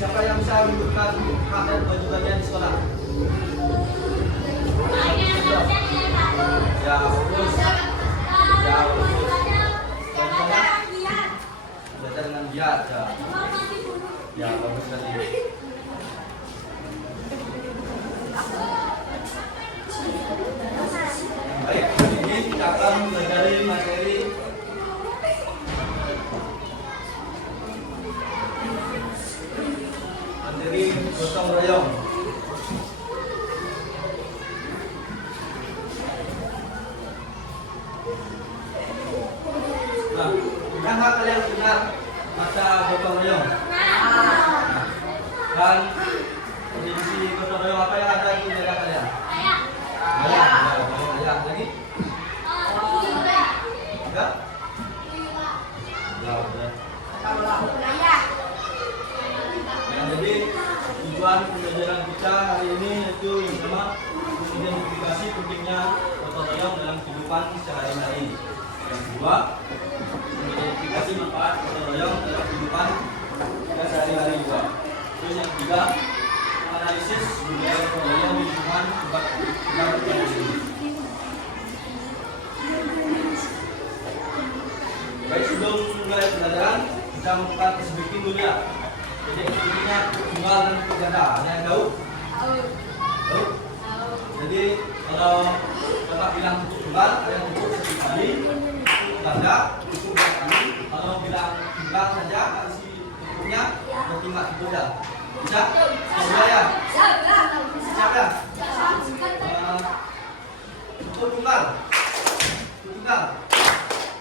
siapa yang bisa menunjukkan hak dan kewajibannya di sekolah? Ya, bagus. Ya, bagus. Contohnya, belajar dengan giat. Ya, bagus tadi. Baik, ini kita akan mempelajari materi gotong royong. Nah, pernah kalian dengar mata gotong royong? Dan definisi gotong royong apa yang ada di daerah kalian? Ya, lagi? Enggak? Jadi tujuan pembelajaran kita hari ini yaitu yang pertama mengidentifikasi pentingnya gotong royong dalam kehidupan sehari-hari. Yang kedua, mengidentifikasi manfaat gotong royong dalam kehidupan kita sehari-hari juga. Terus yang ketiga, menganalisis budaya gotong royong di lingkungan tempat kita berada di sini. Baik, sebelum mulai pembelajaran kita melakukan speaking dulu ya. Jadi speakingnya tunggal dan ganda. Ada yang tahu? Tahu? Jadi kalau Bapak bilang tunggal, ada yang cukup satu kali. Ganda cukup dua kali. Kalau bilang tunggal saja isi cukupnya bertimbang itu dah. Bisa? Bisa ya? Siap ya? Cukup tunggal. Tunggal.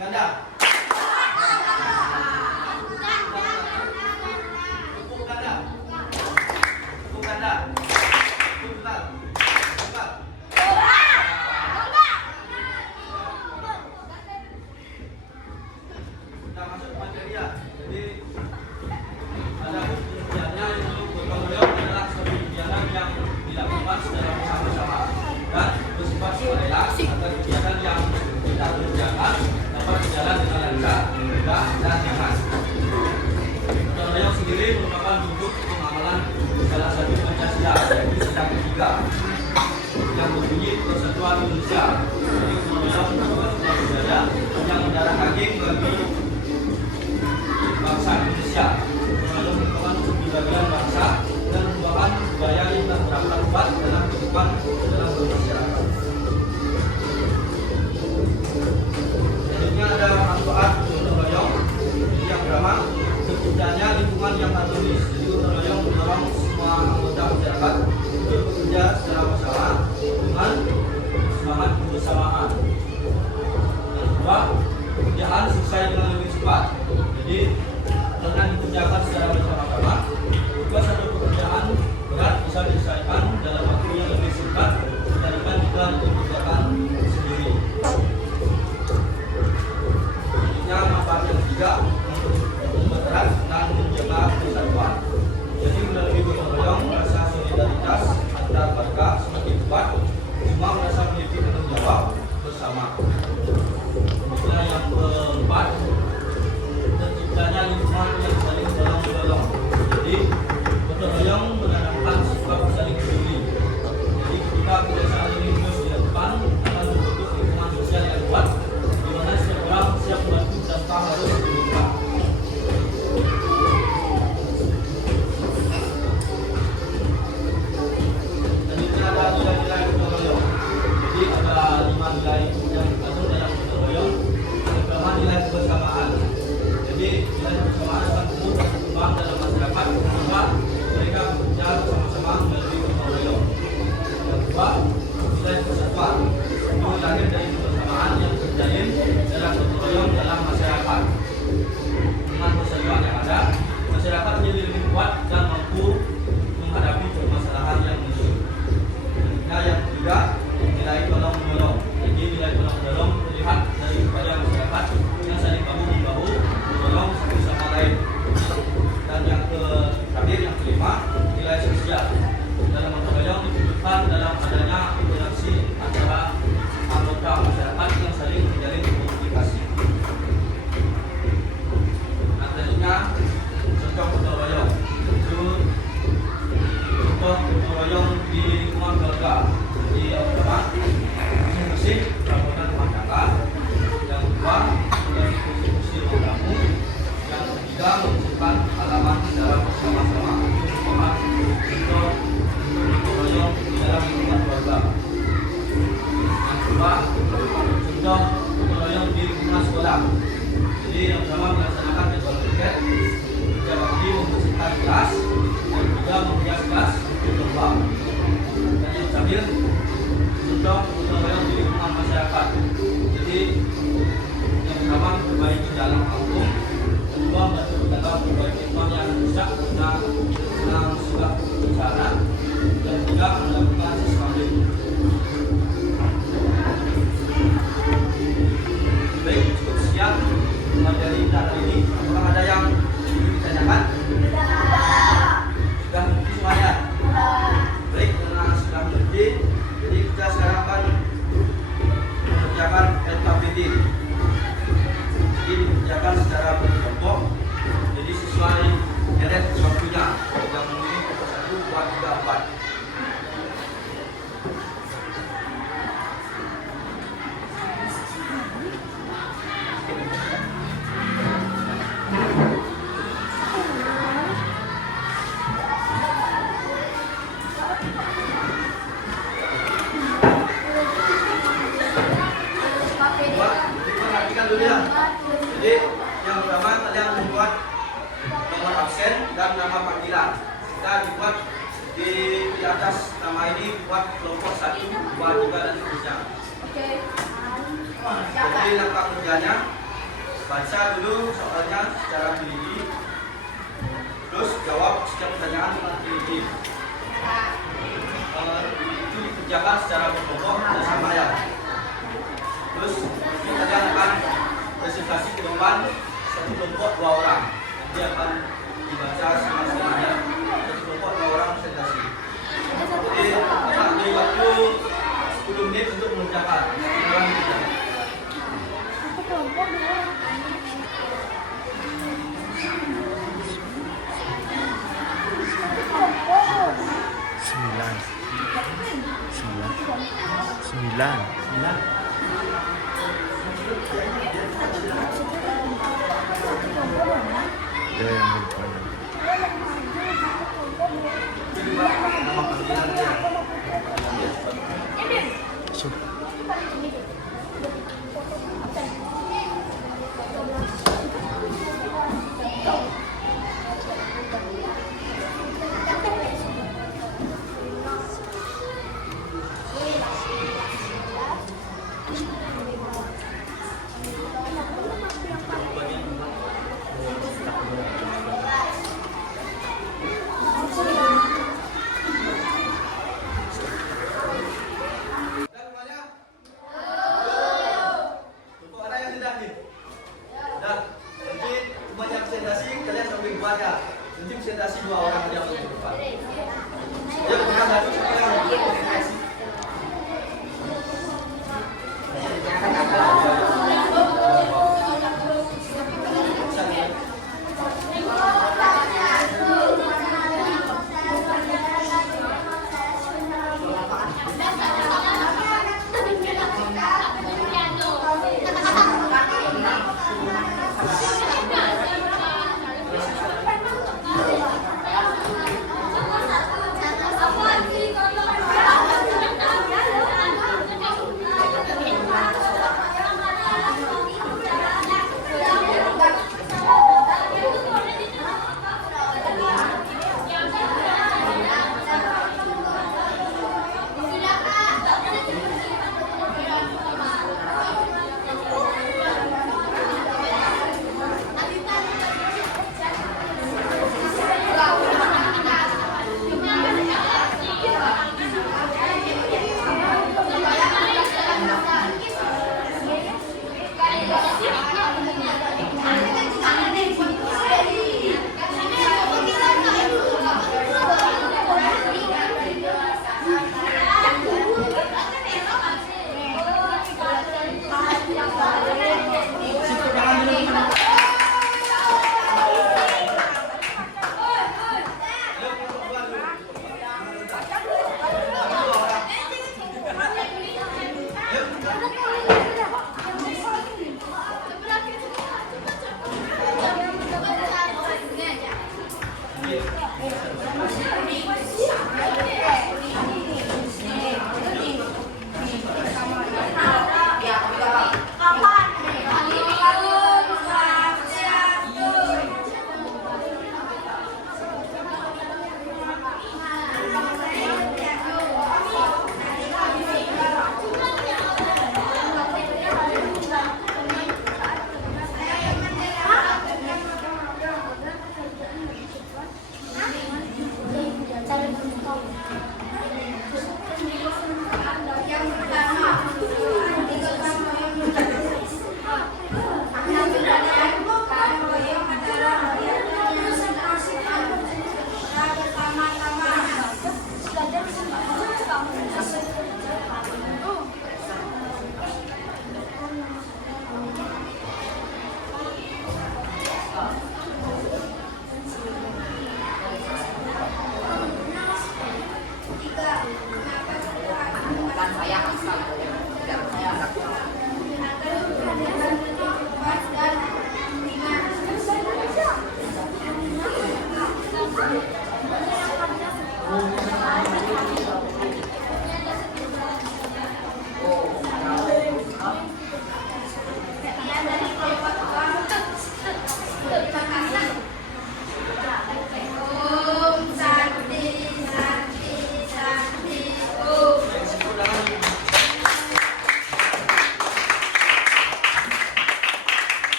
Ganda. Yang berbunyi Persatuan Indonesia. Jadi merupakan budaya yang mendarah daging bagi bangsa Indonesia. Merupakan bagian bangsa dan merupakan budaya yang terdapat kuat dalam kehidupan dalam bermasyarakat. Selanjutnya ada manfaat gotong royong. Yang pertama, terciptanya lingkungan yang harmonis. Jadi gotong royong mendorong semua anggota masyarakat untuk bekerja secara bersama dengan semangat kebersamaan. Yang kedua, pekerjaan sesuai juga menunjukkan halaman dalam bersama-sama untuk royong di dalam lingkungan keluarga. Yang kedua, contoh royong di lingkungan sekolah. Jadi yang pertama melaksanakan jadwal piket, kerja bakti membersihkan kelas, dan juga menghias kelas untuk lomba. Dan yang terakhir, contoh royong di lingkungan masyarakat. Jadi yang pertama memperbaiki jalan kampung, kedua membantu menjaga berbagai lingkungan yang rusak karena sudah bencana, dan juga melakukan sesuatu. Baik, cukup sekian dari data ini. Apakah ada yang ingin ditanyakan? Sudah mengerti semuanya? Baik, karena sudah mengerti, jadi kita sekarang akan mengerjakan LKPD. Jadi dikerjakan secara berkelompok, jadi sesuai deret waktunya. Yang ini 1, 2, 3, 4. Perhatikan dulu ya. Jadi yang pertama kalian membuat nomor absen dan nama panggilan. Kita dibuat di atas nama ini buat kelompok 1, 2, 3 dan seterusnya. Oke. Jadi langkah kerjanya, baca dulu soalnya secara teliti, terus jawab setiap pertanyaan dengan teliti. Itu dikerjakan secara berkelompok bersama ya. Terus kita akan presentasi ke depan, satu kelompok 2 orang. Nanti akan dibaca semua-semuanya. Satu kelompok 2 orang presentasi. Jadi akan beri waktu 10 menit untuk mengerjakan. Sembilan. Nanti presentasi 2 orang yang lebih depan. Ya, kita satu siapa yang presentasi?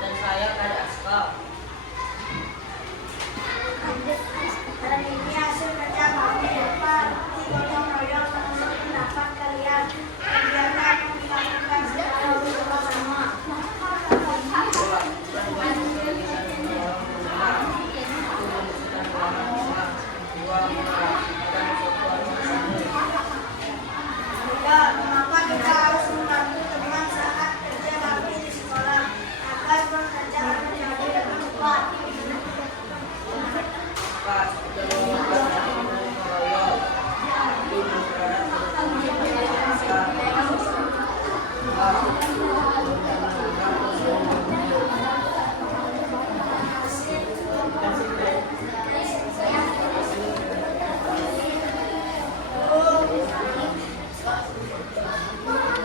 Dan saya Kak Aska. Hari ini hasil kerja kami dapat digotong royong menurut pendapat kalian. Kegiatan yang dilakukan secara bersama-sama. Tiga, mengapa kita harus membantu teman saat kerja kami di sekolah agar pekerjaan menjadi lebih cepat.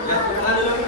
Ya, tangan dulu.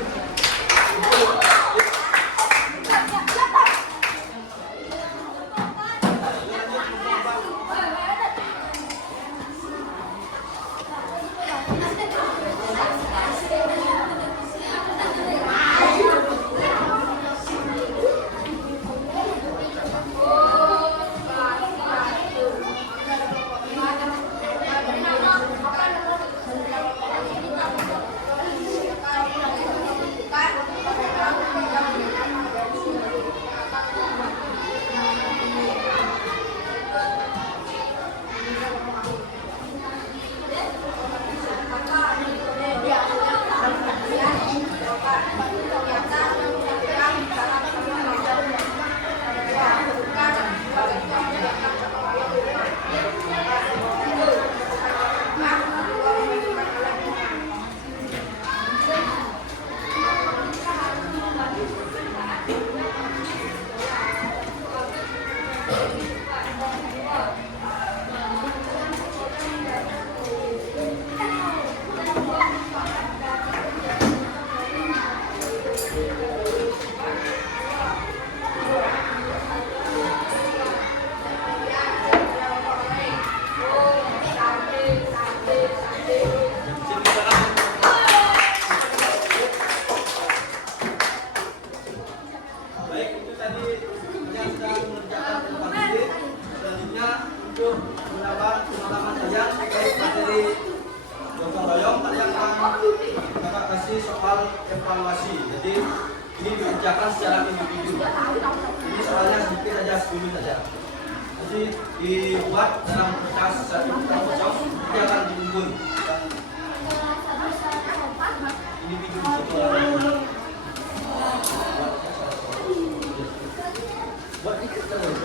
Baik, itu tadi yang sudah mengerjakan tempat ini. Selanjutnya untuk menambah pengalaman kalian terkait materi gotong royong, kalian akan kakak kasih soal evaluasi. Jadi ini dikerjakan secara individu. Ini soalnya sedikit saja, 10 saja. Jadi dibuat dalam kertas satu kertas kosong, nanti akan diumbun. Individu soal. Buat ikut terus.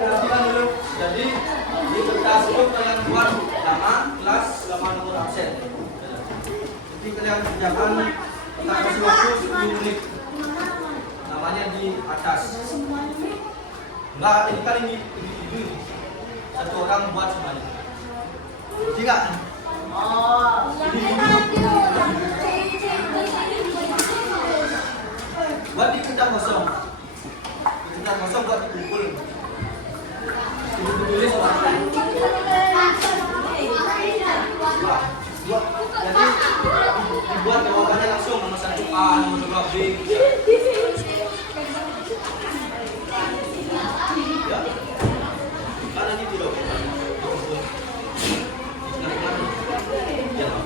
Perhatikan dulu. Jadi di kertas itu kalian buat nama kelas sama nomor absen. Jadi kalian kerjakan kita kasih waktu 10 menit. Namanya di atas. Enggak, ini kan ini satu orang buat semuanya. Tiga. Buat di kertas kosong. Di kertas kosong buat dikumpul. Ditulis soalnya. Jadi dibuat jawabannya langsung nomor 1A, nomor 2B. Ya, karena ini tidak. Ya.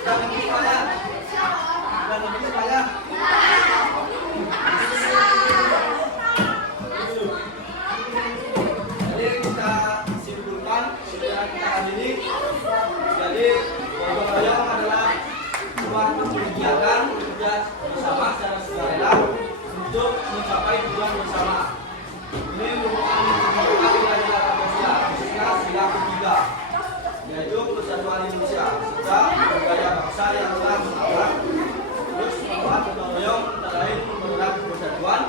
Yang lebih banyak. Yang lebih banyak. Jadi kita simpulkan pembelajaran kita hari ini. Jadi gotong royong adalah suatu kegiatan bekerja bersama secara sukarela untuk mencapai tujuan bersama. Ini merupakan nilai-nilai Pancasila, khususnya sila ketiga, yaitu persatuan Indonesia serta budaya bangsa yang telah menabrak. Terus membuat gotong royong antara lain mempererat persatuan,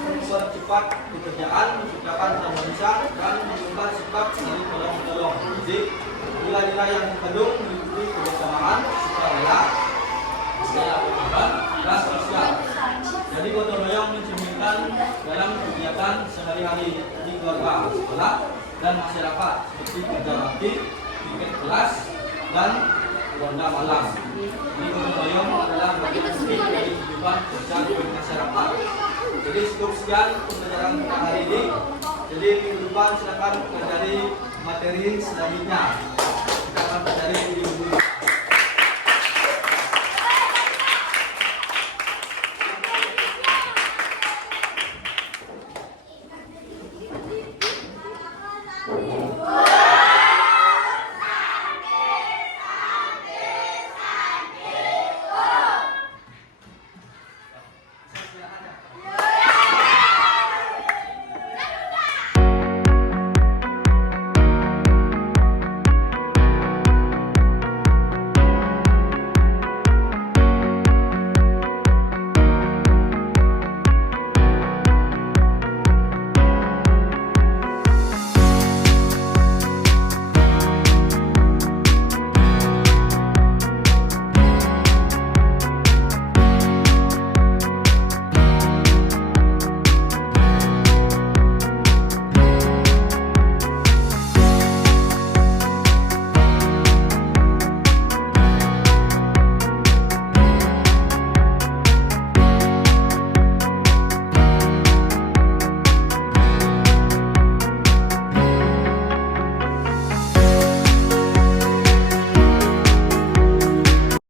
mempercepat pekerjaan, menciptakan harmonisasi dan mengubah sikap saling tolong-menolong. Jadi nilai-nilai yang dikandung meliputi kebersamaan, sukarela, budaya peradaban, dan sosial. Jadi gotong royong mencerminkan dalam kegiatan sehari-hari di keluarga, sekolah, dan masyarakat seperti kerja bakti, piket kelas, dan ronda malam. Jadi gotong royong adalah bagian penting dari kehidupan kerja masyarakat. Jadi cukup sekian pembelajaran kita hari ini. Jadi minggu depan silakan pelajari materi selanjutnya. Kita akan pelajari